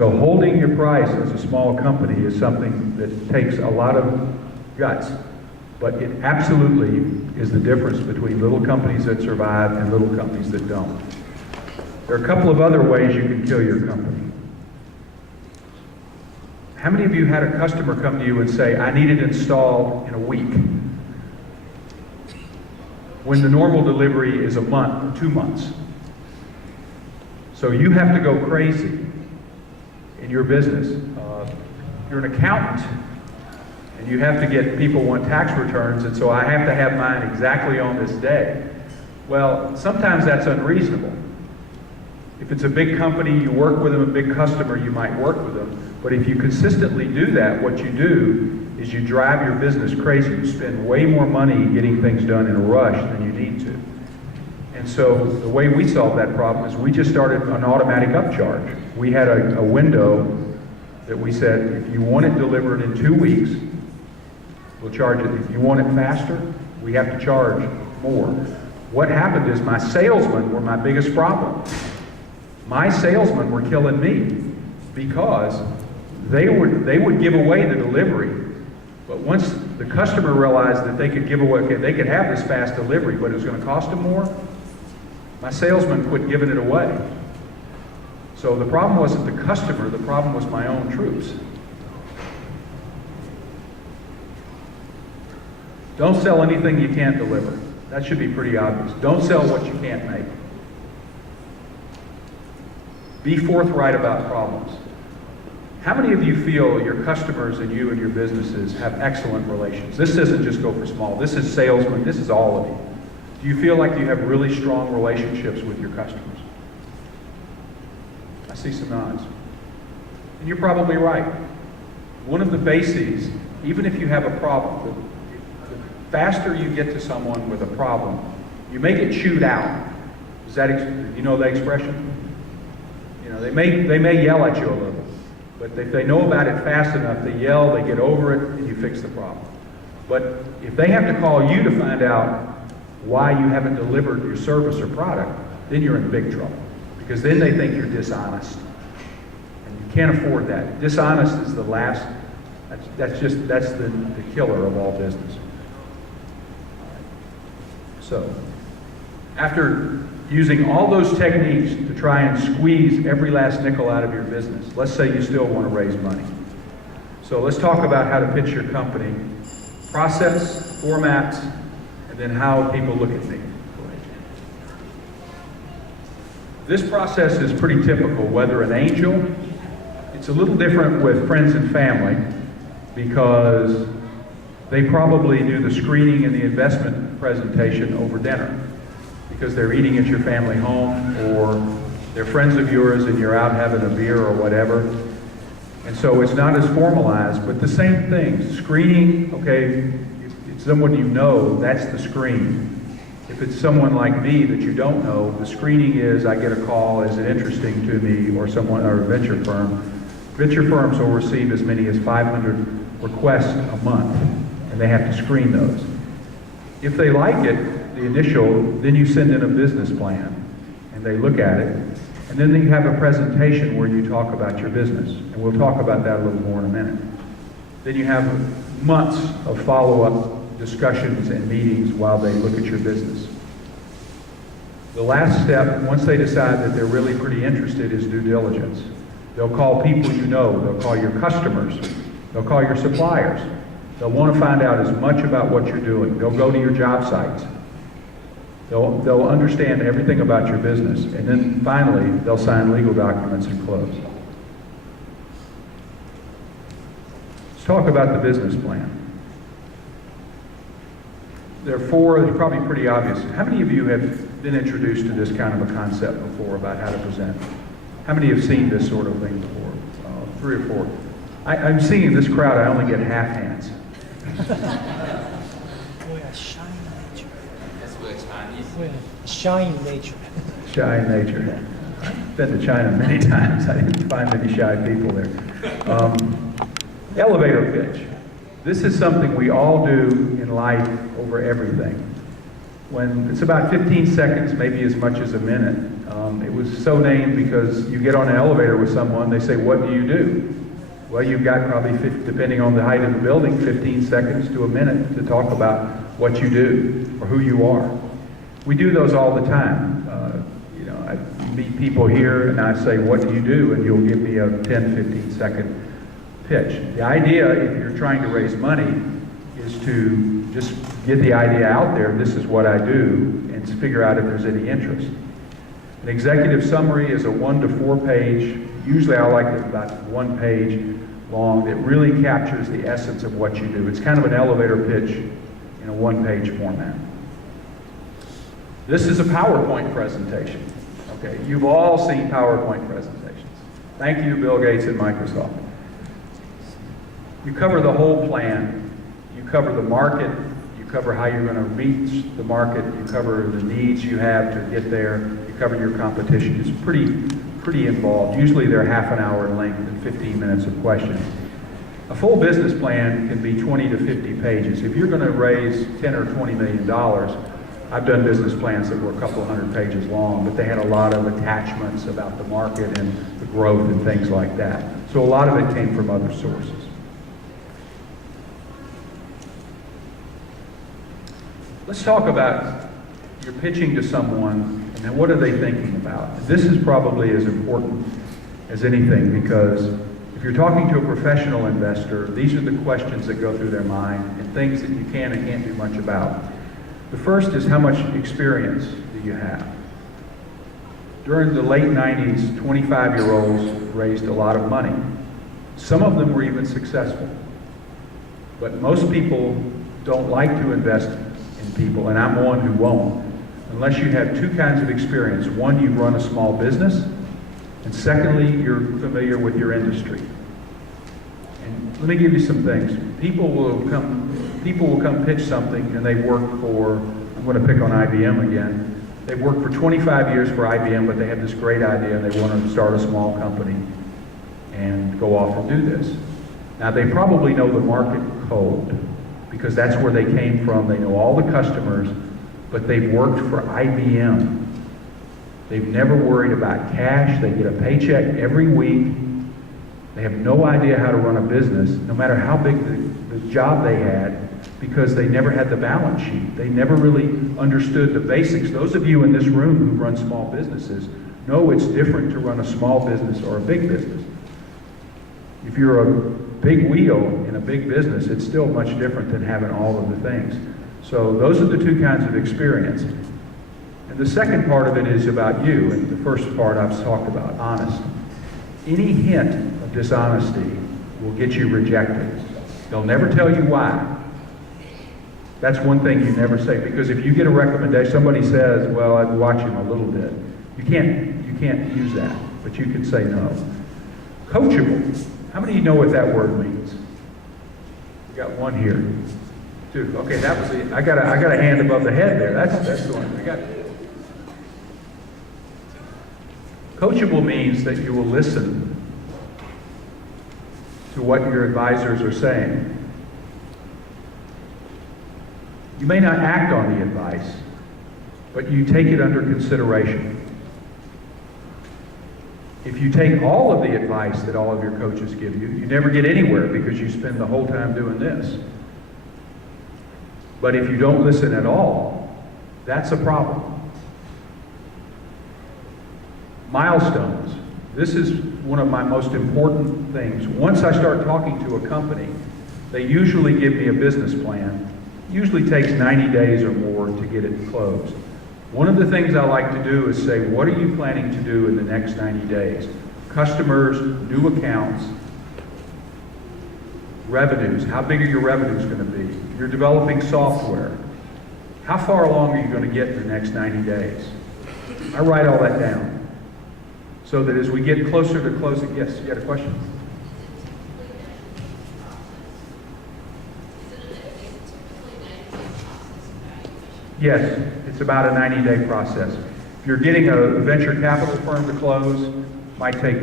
So holding your price as a small company is something that takes a lot of guts, but it absolutely is the difference between little companies that survive and little companies that don't. There are a couple of other ways you can kill your company. How many of you had a customer come to you and say, I need it installed in a week, when the normal delivery is a month or 2 months? So you have to go crazy in your business. You're an accountant, and you have to get, people want tax returns, and so I have to have mine exactly on this day. Well, sometimes that's unreasonable. If it's a big company, you work with them, a big customer, you might work with them. But if you consistently do that, what you do is you drive your business crazy. You spend way more money getting things done in a rush than you need to. And so the way we solved that problem is we just started an automatic upcharge. We had a window that we said, if you want it delivered in 2 weeks, we'll charge it. If you want it faster, we have to charge more. What happened is my salesmen were my biggest problem. My salesmen were killing me because they would give away the delivery. But once the customer realized that they could give away, okay, they could have this fast delivery, but it was going to cost them more, my salesman quit giving it away. So the problem wasn't the customer, the problem was my own troops. Don't sell anything you can't deliver. That should be pretty obvious. Don't sell what you can't make. Be forthright about problems. How many of you feel your customers and you and your businesses have excellent relations? This doesn't just go for small. This is salesmen. This is all of you. Do you feel like you have really strong relationships with your customers? I see some nods. And you're probably right. One of the bases, even if you have a problem, the faster you get to someone with a problem, you make it shoot out. Is that, you know that expression? You know, they may yell at you a little, but if they know about it fast enough, they yell, they get over it, and you fix the problem. But if they have to call you to find out why you haven't delivered your service or product, then you're in big trouble. Because then they think you're dishonest. And you can't afford that. Dishonest is the last, that's the killer of all business. So, after using all those techniques to try and squeeze every last nickel out of your business, let's say you still want to raise money. So let's talk about how to pitch your company, process, formats, and then how people look at me. This process is pretty typical, whether an angel, it's a little different with friends and family because they probably do the screening and the investment presentation over dinner because they're eating at your family home or they're friends of yours and you're out having a beer or whatever. And so it's not as formalized, but the same thing. Screening, okay, if it's someone you know, that's the screen. If it's someone like me that you don't know, the screening is I get a call, is it interesting to me, or someone, or a venture firm. Venture firms will receive as many as 500 requests a month, and they have to screen those. If they like it, the initial, then you send in a business plan, and they look at it, and then you have a presentation where you talk about your business, and we'll talk about that a little more in a minute. Then you have months of follow-up discussions and meetings while they look at your business. The last step, once they decide that they're really pretty interested, is due diligence. They'll call people you know, they'll call your customers, they'll call your suppliers. They'll want to find out as much about what you're doing. They'll go to your job sites. They'll understand everything about your business. And then finally, they'll sign legal documents and close. Let's talk about the business plan. There are four, they're probably pretty obvious. How many of you have been introduced to this kind of a concept before about how to present? How many have seen this sort of thing before? 3 or 4. I'm seeing in this crowd, I only get half hands. We are shy in nature. That's where Chinese. We are shy in nature. Shy in nature. I've been to China many times. I didn't find many shy people there. Elevator pitch. This is something we all do in life over everything. When it's about 15 seconds, maybe as much as a minute, It was so named because you get on an elevator with someone, they say, "What do you do?" Well, you've got probably, depending on the height of the building, 15 seconds to a minute to talk about what you do or who you are. We do those all the time. I meet people here and I say, "What do you do?" And you'll give me a 10, 15-second pitch. The idea, if you're trying to raise money, is to just get the idea out there, this is what I do, and figure out if there's any interest. An executive summary is a 1 to 4 page, usually I like it about 1 page long, that really captures the essence of what you do. It's kind of an elevator pitch in a 1-page format. This is a PowerPoint presentation. Okay, you've all seen PowerPoint presentations. Thank you, Bill Gates and Microsoft. You cover the whole plan. You cover the market. You cover how you're going to reach the market. You cover the needs you have to get there. You cover your competition. It's pretty involved. Usually they're half an hour in length and 15 minutes of questions. A full business plan can be 20 to 50 pages. If you're going to raise 10 or $20 million, I've done business plans that were a couple hundred pages long, but they had a lot of attachments about the market and the growth and things like that. So a lot of it came from other sources. Let's talk about you're pitching to someone, and then what are they thinking about? This is probably as important as anything, because if you're talking to a professional investor, these are the questions that go through their mind and things that you can and can't do much about. The first is, how much experience do you have? During the late 90s, 25-year-olds raised a lot of money. Some of them were even successful. But most people don't like to invest in people, and I'm one who won't, unless you have two kinds of experience. One, you run a small business, and secondly, you're familiar with your industry. And let me give you some things. People will come pitch something, and they work for, I'm going to pick on IBM again. They've worked for 25 years for IBM, but they have this great idea, and they want to start a small company and go off and do this. Now, they probably know the market cold, because that's where they came from. They know all the customers, but they've worked for IBM. They've never worried about cash. They get a paycheck every week. They have no idea how to run a business, no matter how big the job they had, because they never had the balance sheet. They never really understood the basics. Those of you in this room who run small businesses know it's different to run a small business or a big business. If you're a big wheel in a big business, it's still much different than having all of the things. So those are the two kinds of experience. And the second part of it is about you, and the first part I've talked about, honesty. Any hint of dishonesty will get you rejected. They'll never tell you why. That's one thing you never say, because if you get a recommendation, somebody says, "Well, I'd watch him a little bit." You can't use that, but you can say no. Coachable. How many of you know what that word means? We got one here. Two. Okay, that was it. I got a hand above the head there. That's the one. I got it. Coachable means that you will listen to what your advisors are saying. You may not act on the advice, but you take it under consideration. If you take all of the advice that all of your coaches give you, you never get anywhere, because you spend the whole time doing this. But if you don't listen at all, that's a problem. Milestones. This is one of my most important things. Once I start talking to a company, they usually give me a business plan. It usually takes 90 days or more to get it closed. One of the things I like to do is say, what are you planning to do in the next 90 days? Customers, new accounts, revenues. How big are your revenues going to be? You're developing software. How far along are you going to get in the next 90 days? I write all that down, so that as we get closer to closing, yes, you had a question? Yes, it's about a 90-day process. If you're getting a venture capital firm to close, it might take